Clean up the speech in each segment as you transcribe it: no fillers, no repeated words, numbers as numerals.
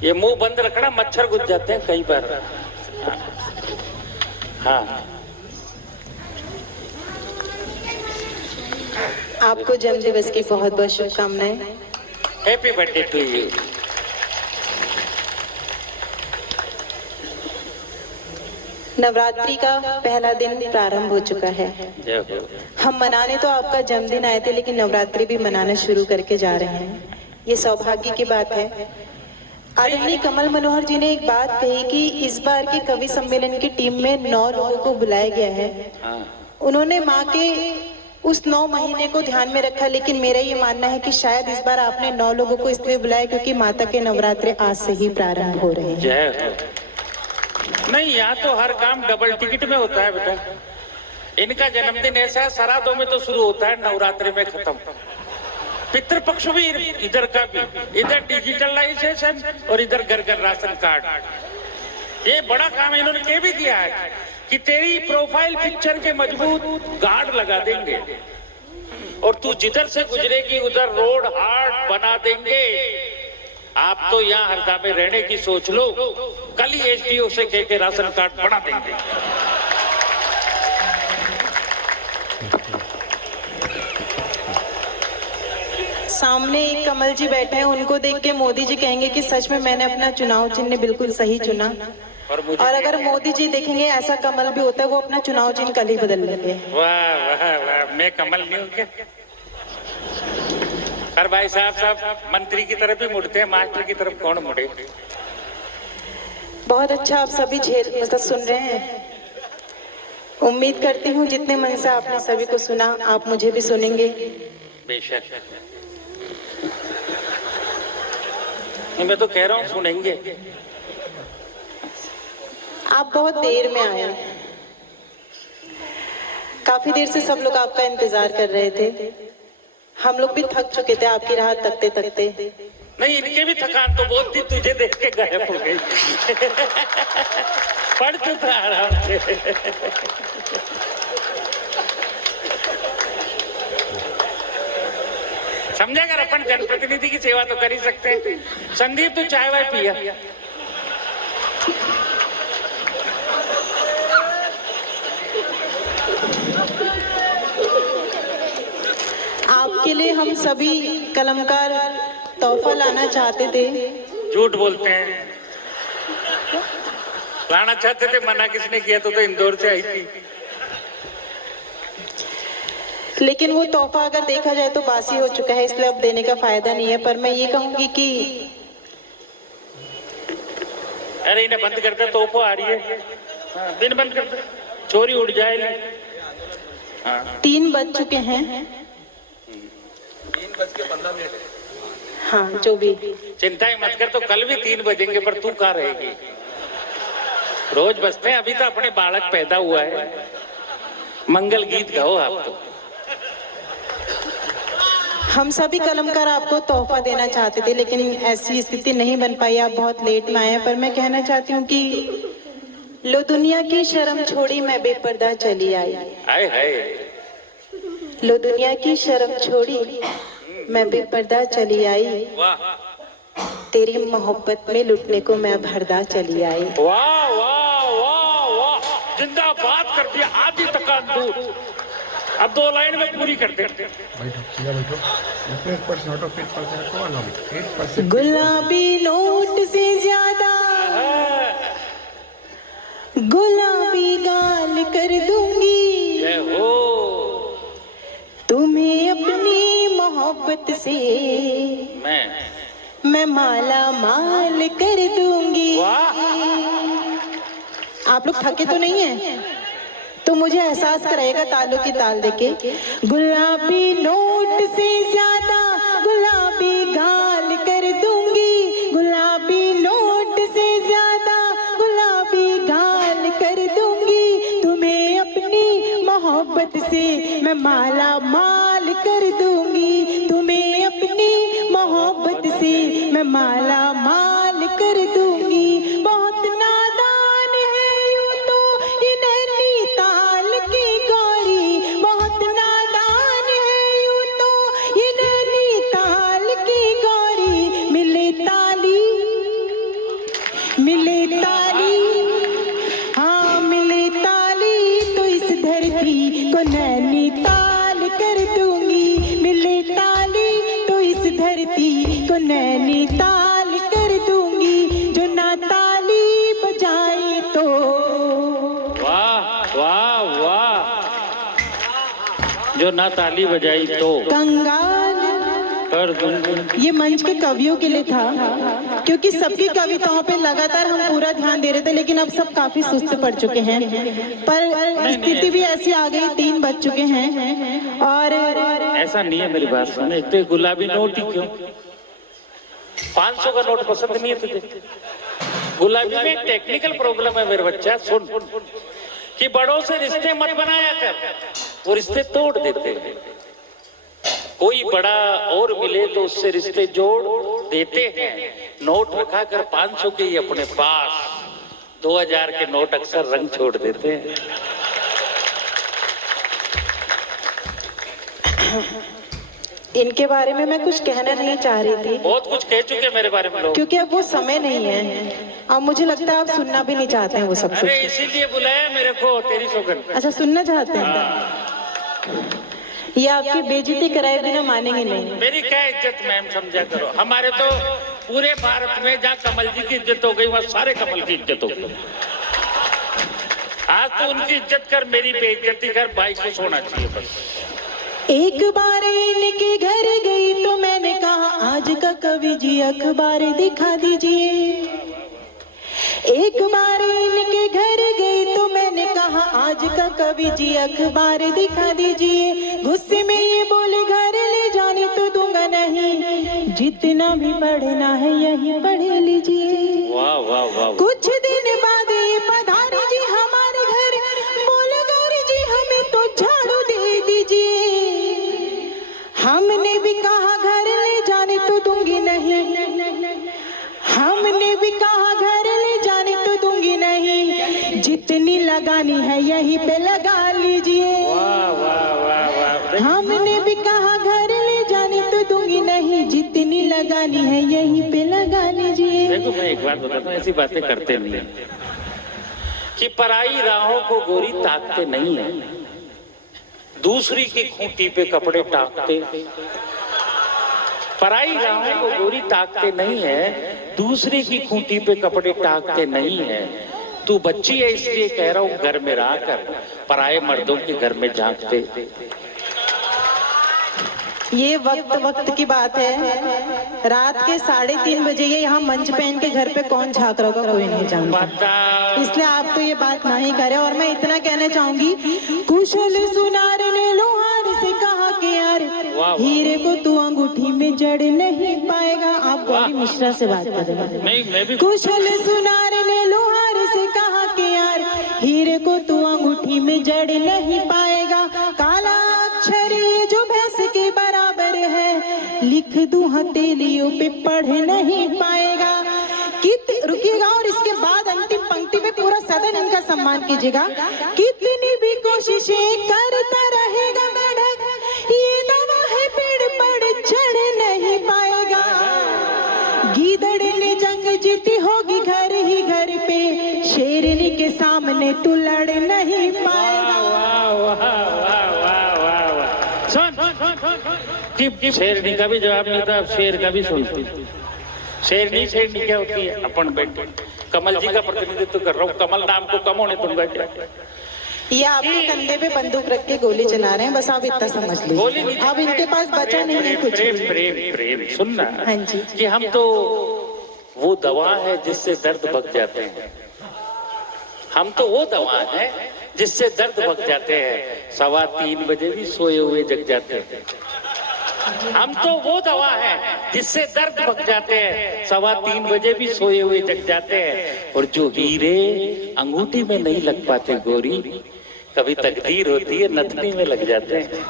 ये मुंह बंद रखना, मच्छर घुस जाते हैं कई बार। हाँ, आपको जन्मदिवस की बहुत बहुत शुभकामनाएं। Happy birthday to you. Navratri का पहला दिन प्रारंभ हो चुका है। हम मनाने तो आपका जन्मदिन आए थे, लेकिन नवरात्रि भी मनाना शुरू करके जा रहे हैं। ये सौभाग्य की बात है। आदरणीय कमल मनोहर जी ने एक बात कही कि इस बार के कवि सम्मेलन की टीम में 9 लोगों को बुलाया गया है। उन्होंने माँ के उस 9 महीने को ध्यान में रखा, लेकिन मेरा ये मानना है कि शायद इस बार आपने 9 लोगों को इसलिए बुलाया क्योंकि माता के नवरात्रे आज से ही प्रारंभ हो रहे हैं। नहीं, यहाँ तो हर काम डबल टिकट में होता है बेटा। इनका जन्मदिन ऐसा है, श्राद्धों में तो शुरू होता है, नवरात्रि में खत्म। पितृपक्ष भी इधर का भी, इधर डिजिटलाइजेशन और इधर घर घर राशन कार्ड। ये बड़ा काम इन्होंने कह भी दिया है कि तेरी प्रोफाइल पिक्चर के मजबूत गार्ड लगा देंगे और तू जिधर से गुजरेगी उधर रोड हार्ट बना देंगे। आप तो यहाँ हरदा में रहने की सोच लो, कल ही एसडीओ से कह के राशन कार्ड बना देंगे। सामने एक कमल जी बैठे हैं, उनको देख के मोदी जी कहेंगे कि सच में मैंने अपना चुनाव चिन्ह बिल्कुल सही चुना। और अगर मोदी जी देखेंगे ऐसा कमल भी होता है, वो अपना चुनाव चिन्ह कल ही बदल लेंगे। वाह वाह वाह, मैं कमल नहीं हूँ क्या? पर भाई साहब मंत्री की तरफ ही मुड़ते हैं, मास्टर की तरफ कौन मुड़े? बहुत अच्छा, आप सभी मतलब सुन रहे हैं। उम्मीद करती हूँ जितने मन से आपने सभी को सुना, आप मुझे भी सुनेंगे। बेशक, मैं तो कह रहा हूँ सुनेंगे। आप बहुत देर में आए, काफी देर से सब लोग आपका इंतजार कर रहे थे। हम लोग भी थक चुके थे आपकी राह तकते तकते। नहीं, इनके भी थकान तो बहुत थी, तुझे देख के गायब हो गई। पढ़ तो था आराम से। समझा कर, अपन जनप्रतिनिधि की सेवा तो कर ही सकते हैं। संदीप, तू चाय वाय पिया? आपके लिए हम सभी कलमकार तोहफा लाना चाहते थे। झूठ बोलते हैं। लाना चाहते थे, मना किसने किया? तो इंदौर से आई थी। लेकिन वो तोहफा अगर देखा जाए तो बासी हो चुका है, इसलिए अब देने का फायदा नहीं है। पर मैं ये कहूंगी कि अरे इन्हें बंद करते, तोहफा आ रही है। दिन बंद करते, चोरी उड़ जाएगी। 3 बज चुके हैं। 3:15। हाँ, जो भी। चिंता ही मत कर, तो कल भी 3 बजेंगे, पर तू कहाँ रहेगी? रोज बजते हैं। अभी तो अपने बालक पैदा हुआ है। मंगल गीत गाओ आप तो। हम सभी कलमकार आपको तोहफा देना चाहते थे, लेकिन ऐसी स्थिति नहीं बन पाई। आप बहुत लेट में आए हैं। पर मैं कहना चाहती हूँ कि लो दुनिया की शर्म छोड़ी, मैं बेपर्दा चली आई। हाय हाय। लो दुनिया की शर्म छोड़ी, मैं बेपर्दा चली आई। तेरी मोहब्बत में लुटने को मैं भरदा चली आई। वाह वाह वाह वाह, जिंदाबाद कर दिया। आधी थकान दूर। अब 2 लाइन में पूरी कर दे। गुलाबी नोट से ज्यादा गुलाबी गाल कर दूंगी। जय हो। तुम्हें अपनी मोहब्बत से मैं माला माल कर दूंगी। आप लोग थके तो नहीं हैं? तो मुझे एहसास कराएगा तालों की ताल देके। गुलाबी नोट से ज्यादा गुलाबी गाल कर दूंगी। गुलाबी नोट से ज्यादा गुलाबी गाल कर दूंगी। तुम्हें अपनी मोहब्बत से मैं माला माल कर दूंगी। तुम्हें अपनी मोहब्बत से मैं माला माल कर दूंगी। बहुत नादान है यूं तो ये नैनीताल की गौरी। बहुत नादान है यूं तो ये नैनीताल की गौरी। मिले ताली जो ना ताली बजाई तो कंगाल। कर दूंगी। ये मंच के कवियों के लिए था, क्योंकि सबकी कविताओं पे लगातार हम पूरा ध्यान दे रहे थे, लेकिन अब सब काफी सुस्त पड़ चुके हैं। पर स्थिति भी ऐसी आ गई, 3 बज चुके हैं। और ऐसा नहीं है, मेरी बात सुन। एक तो गुलाबी नोट ही क्यों, 500 का नोट पसंद नहीं है तुझे? गुलाबी में एक टेक्निकल प्रॉब्लम है मेरे बच्चा, सुन कि बड़ों से रिश्ते मत बनाया कर, वो रिश्ते तोड़ देते हैं। कोई बड़ा और मिले तो उससे रिश्ते जोड़ देते हैं। नोट रखा कर 500 के ही अपने पास, 2000 के नोट अक्सर रंग छोड़ देते हैं। इनके बारे में मैं कुछ कहना नहीं चाह रही थी, बहुत कुछ कह चुके मेरे बारे में लोग, क्योंकि अब वो समय नहीं है। अब मुझे लगता है आप सुनना भी नहीं चाहते हैं वो सब कुछ। अरे इसीलिए बुलाया मेरे को, तेरी सौगंध। अच्छा, सुनना चाहते हैं? ये आपकी बेइज्जती कराए बिना मानेंगे नहीं। मेरी क्या इज्जत मैम, समझा करो। हमारे तो पूरे भारत में जहाँ कमल जी की इज्जत हो गई, वहाँ सारे कमल की इज्जत हो गई। आज तो उनकी इज्जत कर, मेरी बेइज्जती कर। भाई को सोना चाहिए बस। एक बार इनके घर गई तो मैंने कहा, आज का कवि जी अखबार दिखा दीजिए। एक बार इनके घर गई तो मैंने कहा, आज का कवि जी अखबार दिखा दीजिए। गुस्से में ये बोले, घर ले जाने तो दूंगा नहीं, जितना भी पढ़ना है यही पढ़ लीजिए। वाह वाह वाह। कुछ दिन बाद ये पधारी जी हमारे घर, बोले गौरी जी हमें तो झाड़ू दे दीजिए। हमने भी कहा घर ले जाने तो दूंगी नहीं, हमने भी कहा घर ले जाने तो दूंगी नहीं, जितनी लगानी है यहीं पे लगा लीजिए। वाह वाह वाह वाह। हमने भी कहा घर ले जाने तो दूंगी नहीं, जितनी लगानी है यहीं पे लगा लीजिए। देखो मैं एक बात बताता हूँ, ऐसी बातें करते नहीं है कि पराई राहों को गोरी ताकते नहीं है, दूसरी की खूंटी पे कपड़े टाकते। पराई राहों को गोरी ताकते नहीं है, दूसरी की खूंटी पे कपड़े टाकते नहीं है। तू बच्ची है इसलिए कह रहा हूं, घर में रहा कर, पराये मर्दों के घर में झांकते। ये वक्त की बात है। रात के 3:30 बजे ये यहाँ मंच पे इनके घर पे कौन झांक रहा होगा कोई नहीं जानता, इसलिए आप तो ये बात नहीं करें। और मैं इतना कहना चाहूंगी, कुशल सुनार ने लोहार से कहा कि यार हीरे को तू अंगूठी में जड़ नहीं पाएगा। आप गौरी मिश्रा से बात कर रहे हैं। कुशल सुनार ने लोहार से कहा कि यार हीरे को तू अंगूठी में जड़ नहीं पाएगा। काला अक्षर ये जो भैंस के बराबर है, लिख दूं हथेलियों पे पढ़ नहीं पाएगा। रुकिएगा और इसके बाद अंतिम पंक्ति में पूरा सदन इनका सम्मान कीजिएगा। कितनी भी कोशिशें करता रहेगा मेढक, ये दवा है पेड़ पर चढ़ नहीं पाएगा। गीदड़ ने जंग जीती होगी घर ही घर पे, शेरनी के सामने तू लड़ नहीं पाएगा। शेरनी का भी जवाब नहीं था, शेर का भी सुनती। शेरनी क्या होती है? अपन बेटे कमल जी का प्रतिनिधित्व कर रहा हूँ, कमल नाम को कम होने दूंगा क्या? ये आपके कंधे पे बंदूक रख के गोली चला रहे हैं, बस आप इतना समझ लीजिए। अब इनके पास बचा नहीं है कुछ। प्रेम सुनना। हाँ जी। कि हम तो वो दवा है जिससे दर्द भग जाते हैं, हम तो वो दवा है जिससे दर्द भग जाते हैं, 3:15 बजे भी सोए हुए जग जाते हैं। हम तो वो दवा है जिससे दर्द भग जाते हैं, 3:15 बजे भी सोए हुए जग जाते हैं। और जो हीरे अंगूठी में नहीं लग पाते गोरी, कभी तकदीर होती है नथनी में लग जाते हैं।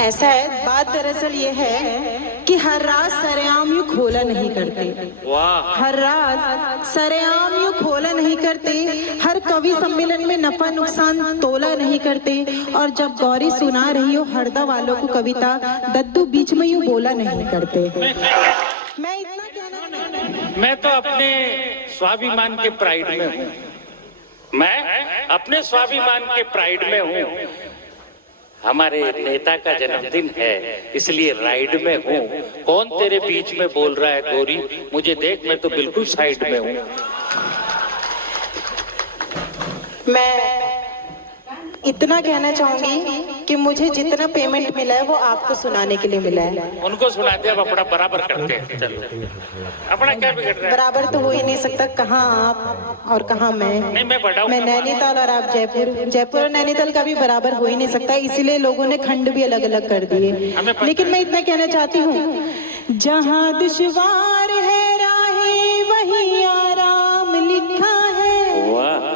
ऐसा है, बात दरअसल ये है कि हर राज सरेआम यूं खोला नहीं करते। वाह। हर राज सरेआम यूं खोला नहीं करते, हर कवि सम्मेलन में नफा नुकसान तोला नहीं करते। और जब गौरी सुना रही हो हरदा वालों को कविता, दद्दू बीच में यूं बोला नहीं करते। मैं इतना कहना, मैं तो अपने स्वाभिमान के प्राइड में हूँ, मैं अपने स्वाभिमान के प्राइड में हूँ। हमारे नेता का जन्मदिन है इसलिए राइड में हूँ। कौन तेरे बीच में बोल रहा है गोरी, मुझे देख, मैं तो बिल्कुल साइड में हूँ। मैं इतना कहना चाहूंगी कि मुझे जितना पेमेंट मिला है वो आपको सुनाने के लिए मिला है। उनको सुनाते अब अपना बराबर करते हैं। चलो अपना क्या बिगड़ रहा है? बराबर तो हो ही नहीं सकता, कहाँ आप और कहाँ मैं। नहीं मैं बड़ा मैं नैनीताल और आप जयपुर, जयपुर और नैनीताल का भी बराबर हो ही नहीं सकता, इसीलिए लोगों ने खंड भी अलग अलग कर दिए। लेकिन मैं इतना कहना चाहती हूँ, जहाँ दुश्वार है राहें वहीं आराम लिखा है। वाह।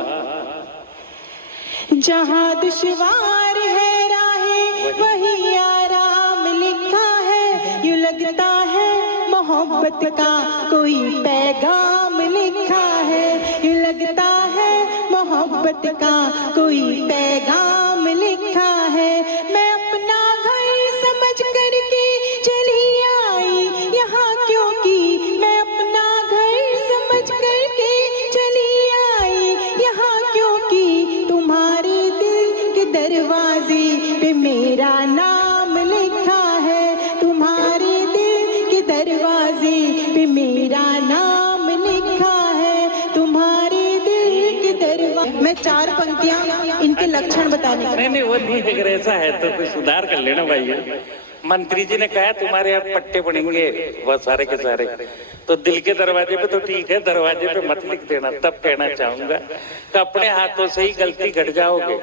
जहाँ दुश्वार है राहें वहीं आराम लिखा है। यूं लगता है मोहब्बत का कोई पैगाम लिखा है। यूं लगता है मोहब्बत का कोई पैगाम लिखा है। मैं अपना घर समझ करके चली आई यहाँ, क्योंकि मैं अपना घर समझ करके चली आई यहाँ, क्योंकि तुम्हारे दिल के दरवाजे पे मेरा नाम लिखा है। तुम्हारे दिल के दरवाजे पे मेरा नाम लिखा है। तुम्हारे दिल के दरवाजे। मैं 4 पंक्तियां इनके लक्षण बताने का। नहीं वो नहीं अगर ऐसा है तो कोई सुधार कर लेना भाई। मंत्री जी ने कहा तुम्हारे यहाँ पट्टे पड़ेंगे वो सारे के सारे, तो दिल के दरवाजे पे तो ठीक है, दरवाजे पे मत लिख देना। तब कहना चाहूंगा कि अपने हाथों से ही गलती घट जाओगे,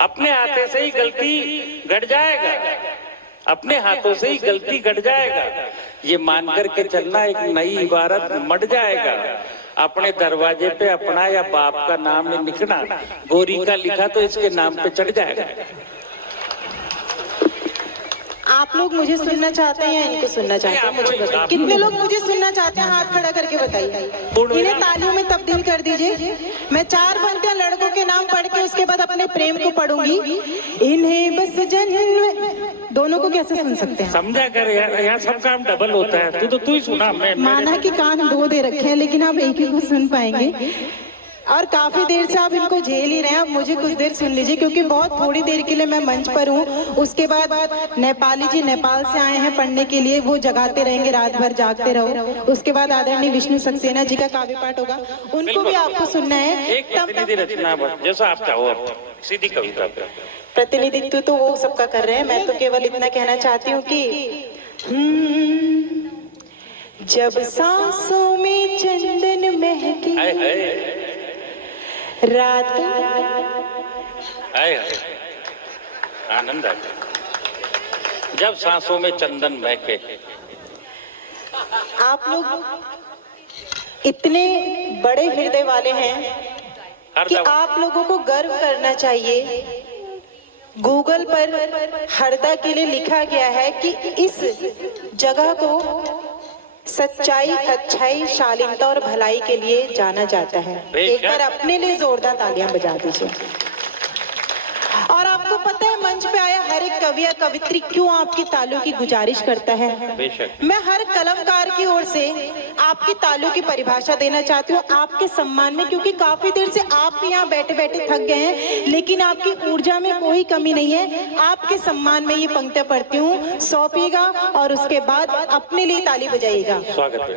अपने हाथों से ही गलती घट जाएगा, अपने हाथों से ही गलती घट जाएगा। ये मान करके चलना, एक नई इबारत मट जाएगा। अपने दरवाजे पे अपना या बाप का नाम नहीं लिखना, गोरी का लिखा तो इसके नाम पे चढ़ जाएगा। आप लोग मुझे सुनना चाहते हैं या इनको सुनना चाहते हैं? मुझे बताइए, कितने लोग मुझे सुनना चाहते हैं? हाथ खड़ा करके बताइए। इन्हें तालियों में तब्दील कर दीजिए। मैं 4 पंक्तियां लड़कों के नाम पढ़ के उसके बाद अपने प्रेम को पढ़ूंगी। इन्हें बस जन्म, दोनों को कैसे सुन सकते हैं? समझा कर यार, यहाँ सब काम डबल होता है। तू ही सुना। मैं माना कि कान 2 दे रखे हैं, लेकिन आप एक ही को सुन पाएंगे। और काफी देर से आप इनको झेल ही रहे हैं, अब मुझे कुछ देर सुन लीजिए, क्योंकि बहुत थोड़ी देर के लिए मैं मंच पर हूँ। उसके बाद नेपाली जी नेपाल से आए हैं पढ़ने के लिए, वो जगाते रहेंगे, रात भर जागते रहो। उसके बाद आदरणीय विष्णु सक्सेना जी का काव्य पाठ होगा, उनको भी आपको सुनना है। एक प्रतिनिधि रचना जैसा आप चाहो, आप सीधी कविता पे। प्रतिनिधित्व तो वो सबका कर रहे हैं, मैं तो केवल इतना कहना चाहती हूँ कि जब सांसों में चंदन महके रात, आए आनंद आ गया। जब सांसों में चंदन महके। आप लोग इतने बड़े हृदय वाले हैं कि आप लोगों को गर्व करना चाहिए। गूगल पर हरदा के लिए लिखा गया है कि इस जगह को सच्चाई, अच्छाई, शालीनता और भलाई के लिए जाना जाता है। एक बार अपने लिए जोरदार तालियां बजा दीजिए। और आपको पता है, मंच पे आया हर एक कवि या कवित्री क्यों आपकी तालियों की गुजारिश करता है? मैं हर कलमकार की ओर से आपकी तालियों की परिभाषा देना चाहती हूँ आपके सम्मान में, क्योंकि काफी देर से आप भी यहाँ बैठे बैठे थक गए हैं, लेकिन आपकी ऊर्जा में कोई कमी नहीं है। आपके सम्मान में ये पंक्तियां पढ़ती हूँ, सौंपिएगा और उसके बाद अपने लिए ताली बजाइएगा। स्वागत है।